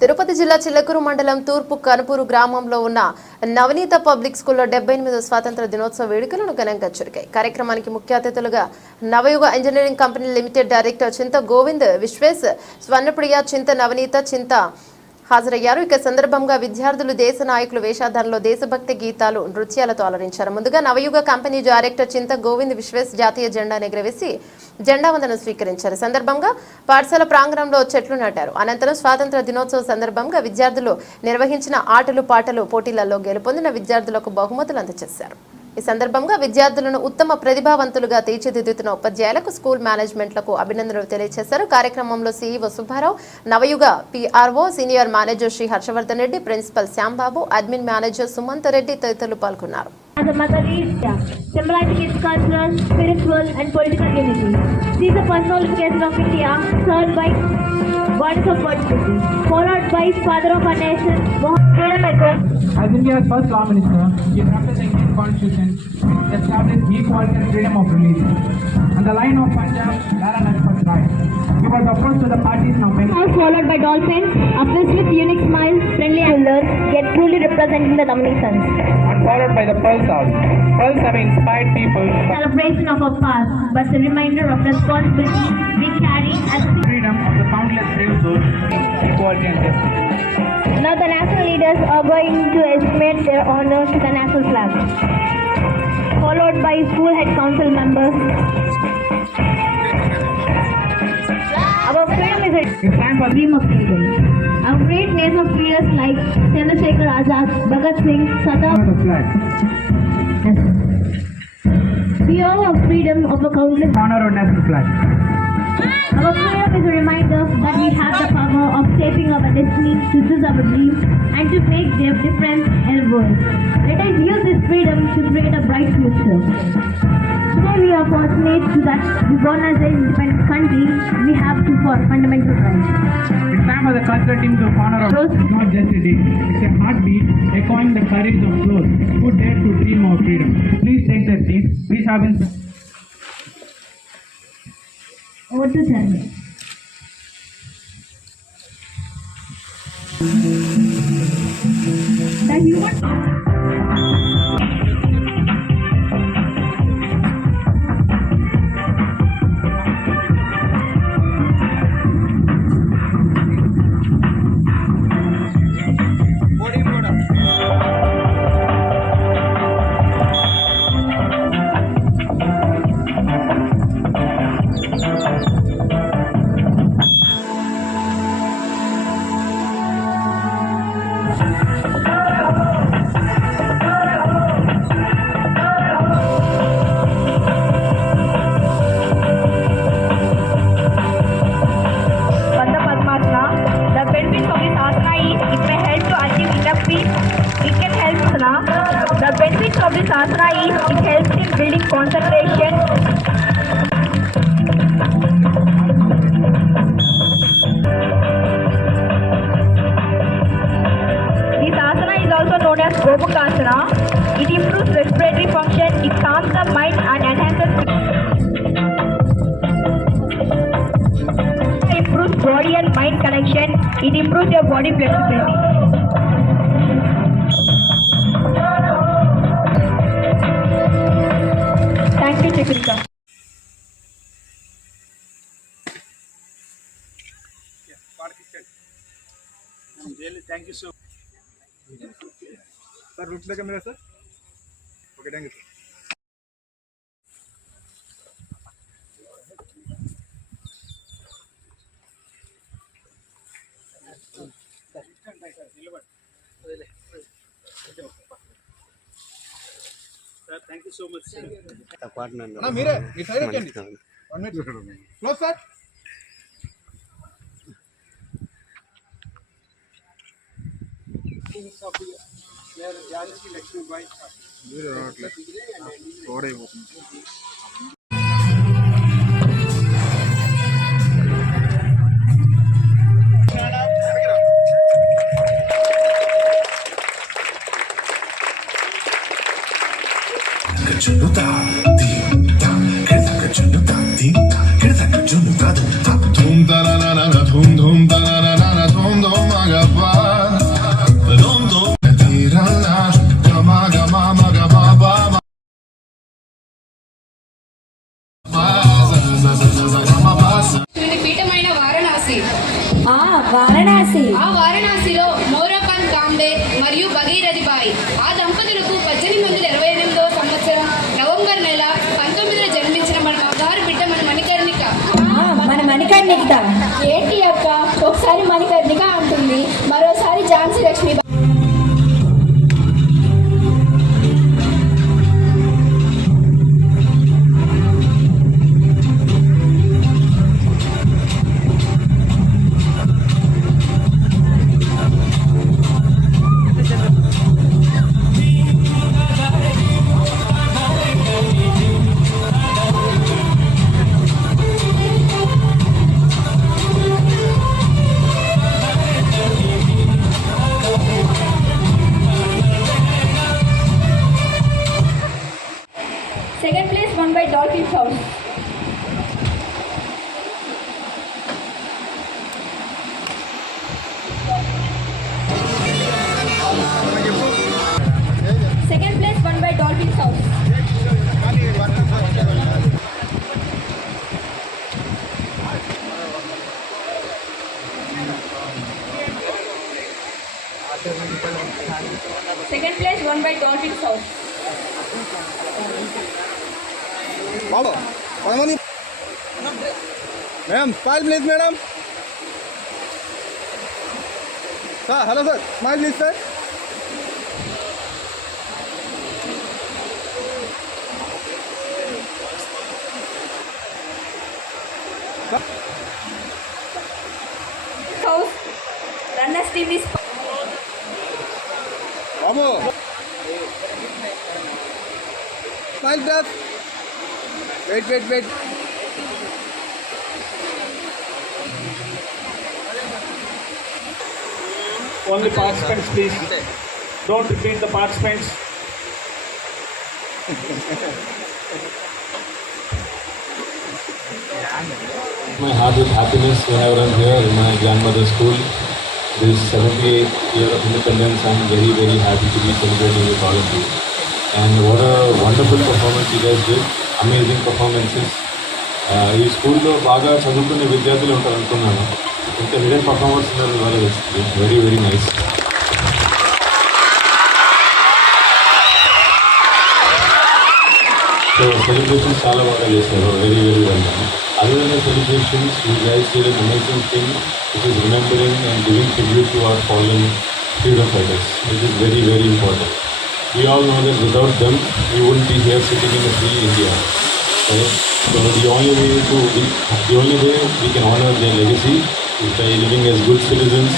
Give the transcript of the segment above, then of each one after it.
తిరుపతి జిల్లా చిల్లకూరు మండలం తూర్పు కనుపూరు గ్రామంలో ఉన్న నవనీత పబ్లిక్ స్కూల్లో డెబ్బై ఎనిమిదో స్వాతంత్ర దినోత్సవ వేడుకలను ఘనంగా జరిగాయి. కార్యక్రమానికి ముఖ్య అతిథులుగా Navayuga engineering company limited director Chinta Govind Vishwesh స్వర్ణప్రియ చింత నవనీత చింత హాజరయ్యారు. ఇక సందర్భంగా విద్యార్థులు దేశ నాయకులు వేషాధారంలో దేశభక్తి గీతాలు నృత్యాలతో అలరించారు. ముందుగా నవయుగ కంపెనీ డైరెక్టర్ చింత గోవింద్ విశ్వేస్ జాతీయ జెండా ఎగరవేసి జెండా వందనం స్వీకరించారు. సందర్భంగా పాఠశాల ప్రాంగణంలో చెట్లు నాటారు. అనంతరం స్వాతంత్ర దినోత్సవ సందర్భంగా విద్యార్థులు నిర్వహించిన ఆటలు పాటలు పోటీలలో గెలుపొందిన విద్యార్థులకు బహుమతులు అందజేశారు. ఈ సందర్భంగా విద్యార్థులను ఉత్తమ ప్రతిభావంతులుగా తీర్చిదిద్దుతున్న ఉపాధ్యాయులకు స్కూల్ మేనేజ్మెంట్లకు అభినందనలు తెలియజేశారు కార్యక్రమంలో CEO Subbarao Navayuga PRO senior manager Shri Harshavardhan Reddy principal Shyambabu admin manager Sumanth Reddy తదితరులు పాల్గొన్నారు spiritual, and political unity. Of India, served by goddess of fertility, followed by father of our nation, Mohammed Freedom Accord, As India's first Law Minister, he drafted the Indian Constitution which established equality and freedom of religion. On the line of Punjab, Lala Lajpat Rai. He was opposed to the parties now many. followed by dolphins, uplifts with unique smiles, friendly anglers, yet truly representing the Damini sons. And followed by the Pearl House. Pearls have inspired people Celebration of our past, but a reminder of responsibility Now the national leaders are going to estimate their honor to the national flag, followed by school head council members. Our freedom is a It's time for dream of freedom. Our great names of leaders like Chandrasekhar Azad, Bhagat Singh, Sardar. the flag. We owe our freedom of a countless. Honor our national flag. Our freedom is a reminder that we have the power of shaping our destiny to choose our dreams and to make their difference in the world. Let us use this freedom to create a bright future. Today we are fortunate to that we born as an independent country, we have to for fundamental rights. It's time for the cultural team to honor our. It's not just a day. It's a heartbeat echoing the courage of those who dare to dream of freedom. Please take their seats. Please have been. Over to Charlie. The human benefits is it helps in building concentration. This asana is also known as Gomukasana. It improves respiratory function, it calms the mind and enhances improves body and mind connection. It improves your body flexibility. Pizza thank you so sir रुक लगा मेरा sir okay thank you sir thank you so much sir మీరే మీ side వచ్చండి one minute close sir Jhansi Lakshmibai Junuta, చెందుతా దీంతా కిడతక చెందుతా దీంతా కిడతక చెందుతా దంతా. ధూమ్ తరనన ధూమ్ ధూమ్ తరనన ధూమ్ ధూమ్ మగబా ధూమ్ ధూమ్. తీరన గమ గమ మగ బాబా వారణాసి. ఆ వారణాసిలో మోరపన్ కాంబే మరియు భగీరథిబాయి ఆ దంపతులకు నిఖిత ఏంటి అక్క ఒకసారి Manika run by Dolphin House. Second place won by Dolphin South. Baba, one more. Ma'am, smile please, madam. Sir, hello sir. Smile please, sir. in this. Vamos. Smile. Wait, wait, wait. Only participants, please. Don't repeat the participants. My heart is happiness when I run here in my grandmother's school. This 78th year of independence, I'm very, very happy to be celebrating with all of you. And what a wonderful performance you guys did. Amazing performances. ఈ స్కూల్లో బాగా చదువుకునే విద్యార్థులు ఉంటారు అనుకున్నాను ఇంకా hidden performers ఉన్నారు ఇవాళ వచ్చింది very very nice so celebrations చాలా బాగా చేశారు very very well Ayurveda celebrations, you guys did an amazing thing, which is remembering and giving tribute to our fallen freedom fighters, which is very, very important. We all know that without them, we wouldn't be here sitting in a free India. Right? So the only way to the only way we can honor their legacy is by living as good citizens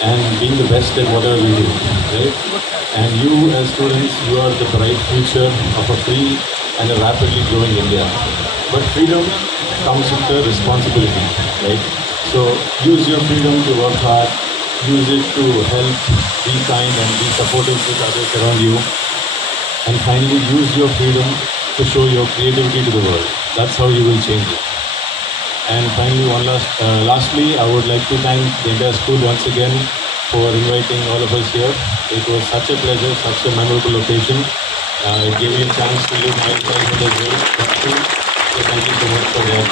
and being the best at whatever we do. Right? And you as students, you are the bright future of a free and a rapidly growing India. But freedom comes with a responsibility, right? So use your freedom to work hard, use it to help, be kind and be supportive with others around you and finally use your freedom to show your creativity to the world. That's how you will change it. And finally, one last, uh, lastly, I would like to thank the entire school once again for inviting all of us here. It was such a pleasure, such a memorable occasion. Uh, it gave me a chance to live my childhood as well. Thank you so much for that.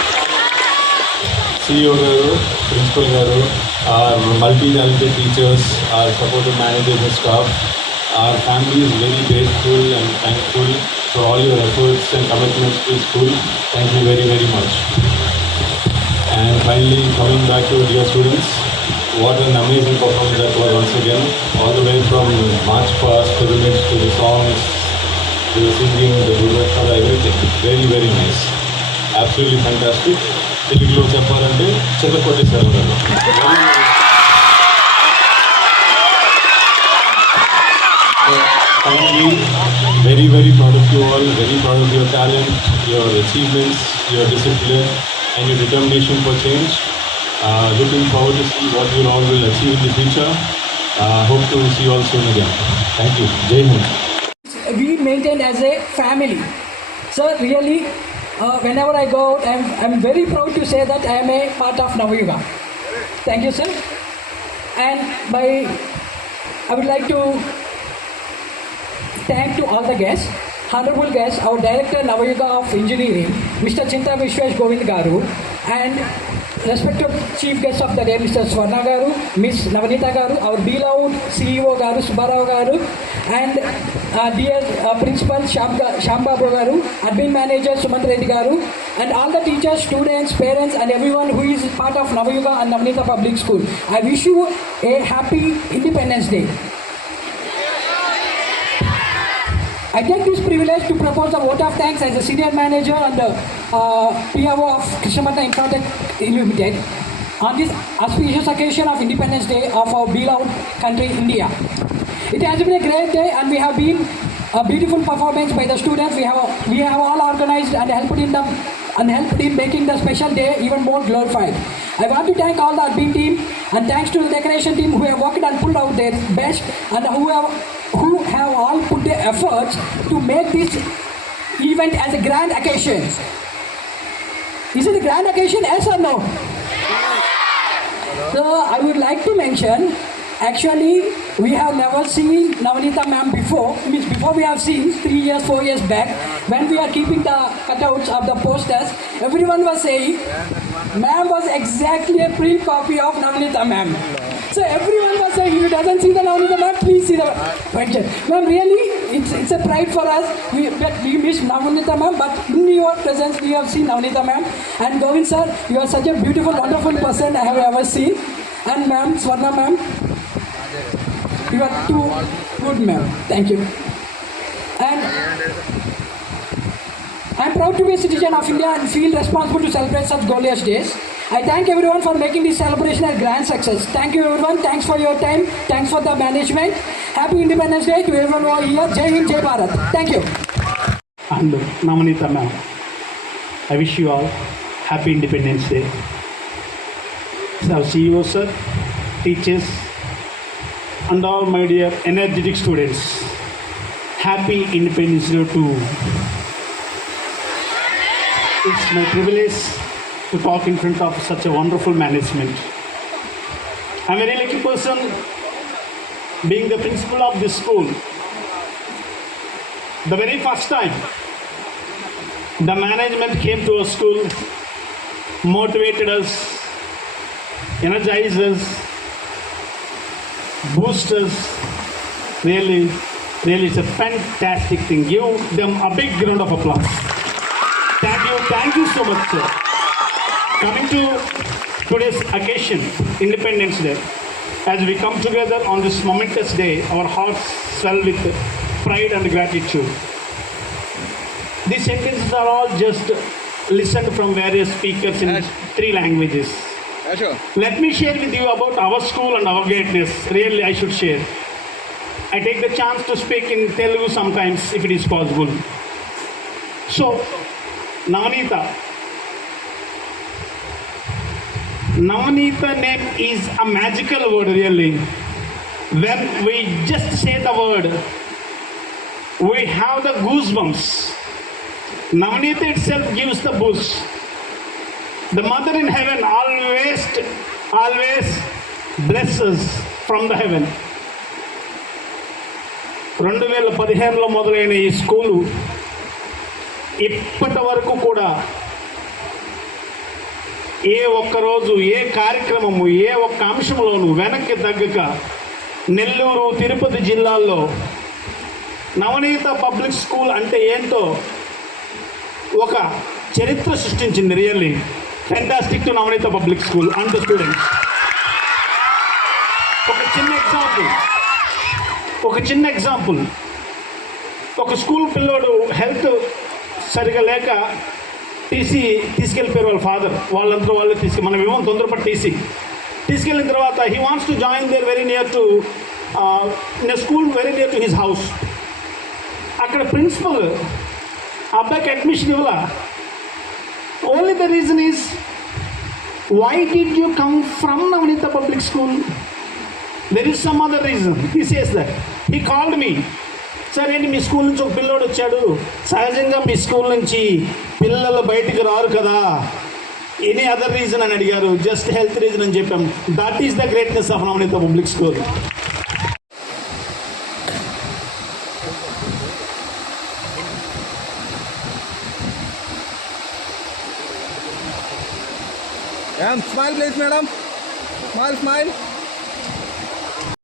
CEO principal our multi-talented teachers, our supportive managers and staff, our family is very grateful and thankful for all your efforts and commitments to school. Thank you very, very much. And finally, coming back to dear students, what an amazing performance that was once again. All the way from march past, pyramids to the songs, to the singing, the duet, everything. Very, very nice Absolutely fantastic. తెలుగులో చెప్పాలంటే చెల్లకొట్టేశారు Finally, very, very proud of you all, very proud of your talent, your achievements, your discipline, and your determination for change. Uh, looking forward to see what you all will achieve in the future. Uh, hope to see you all soon again. Thank you. Jai Hind. we maintain as a family. So really, uh, whenever I go out, I'm, I'm very proud to say that I am a part of Navayuga. Thank you, sir. And by, I would like to thank to all the guests, honorable guests, our director Navayuga of Engineering, Mr. Chinta Vishwesh Govind Garu, and respected chief guests of the day, Mr. Swarna Garu, Miss Navanita Garu, our beloved CEO Garu, Subbarao Garu, and uh, dear uh, Principal Shamba, Shambabu Garu, Admin Manager Sumant Reddy and all the teachers, students, parents, and everyone who is part of Navayuga and Navanita Public School. I wish you a happy Independence Day. I take this privilege to propose a vote of thanks as a senior manager and the uh, PRO of Krishnamata Infotech Limited on this auspicious occasion of Independence Day of our beloved country, India. It has been a great day and we have been a beautiful performance by the students. We have we have all organized and helped in the and helped in making the special day even more glorified. I want to thank all the admin team and thanks to the decoration team who have worked and pulled out their best and who have who have all put their efforts to make this event as a grand occasion. Is it a grand occasion? Yes or no? So I would like to mention, actually, we have never seen Navanita ma'am before. Means before we have seen three years, four years back, when we are keeping the cutouts of the posters, everyone was saying, ma'am was exactly a print copy of Navanita ma'am. So everyone was saying, you doesn't see the Navanita ma'am, please see the picture. Ma'am, really, it's, it's a pride for us. We, we miss Navanita ma'am, but in your presence, we have seen Navanita ma'am. And Govind sir, you are such a beautiful, wonderful person I have ever seen. And ma'am, Swarna ma'am, you are too good, ma'am. Thank you. And I am proud to be a citizen of India and feel responsible to celebrate such glorious days. I thank everyone for making this celebration a grand success. Thank you, everyone. Thanks for your time. Thanks for the management. Happy Independence Day to everyone who are here. Jai Hind, Jai Bharat. Thank you. And Namanita ma'am, I wish you all happy Independence Day. So CEO sir, teachers, and all my dear energetic students, happy Independence Day too. It's my privilege to talk in front of such a wonderful management. I'm a very lucky person being the principal of this school. The very first time the management came to our school, motivated us, energized us, boost us. Really, really, it's a fantastic thing. Give them a big round of applause. Thank you, thank you so much, sir. Coming to today's occasion, Independence Day, as we come together on this momentous day, our hearts swell with pride and gratitude. These sentences are all just listened from various speakers in three languages. Let me share with you about our school and our greatness. Really, I should share. I take the chance to speak in Telugu sometimes if it is possible. So, Navanita. Navanita name is a magical word, really. When we just say the word, we have the goosebumps. Navanita itself gives the boost. The Mother in heaven always, always blesses from the heaven. రెండు వేల పదిహేనులో మొదలైన ఈ school ఇప్పటి వరకు కూడా ఏ ఒక్క రోజు ఏ కార్యక్రమము ఏ ఒక్క అంశంలోనూ వెనక్కి తగ్గక నెల్లూరు తిరుపతి జిల్లాల్లో నవనీత పబ్లిక్ స్కూల్ అంటే ఏంటో ఒక చరిత్ర సృష్టించింది really fantastic to Navaneetha public school and the students ఒక చిన్న ఎగ్జాంపుల్ ఒక చిన్న ఎగ్జాంపుల్ ఒక స్కూల్ పిల్లోడు హెల్త్ సరిగా లేక టీసీ తీసుకెళ్ళిపోయారు వాళ్ళ ఫాదర్ వాళ్ళంతా వాళ్ళు తీసుకు మనం ఏమో తొందరపడి టీసీ తీసుకెళ్ళిన తర్వాత he wants to join there very near to in school very near to his house అక్కడ ప్రిన్సిపల్ అబ్బాయికి అడ్మిషన్ ఇవ్వాల? Only the reason is why did you come from Navaneetha public school there is some other reason he says that he called me sir ఏంటి మీ school నుంచి ఒక పిల్లోడు వచ్చాడు? సహజంగా మీ స్కూల్ నుంచి పిల్లలు బయటికి రారు కదా. ఎనీ అదర్ రీజన్ అని అడిగారు. జస్ట్ హెల్త్ రీజన్ అని చెప్పాం. That is the greatness of Navaneetha public school Smile, please, madam. Smile, smile.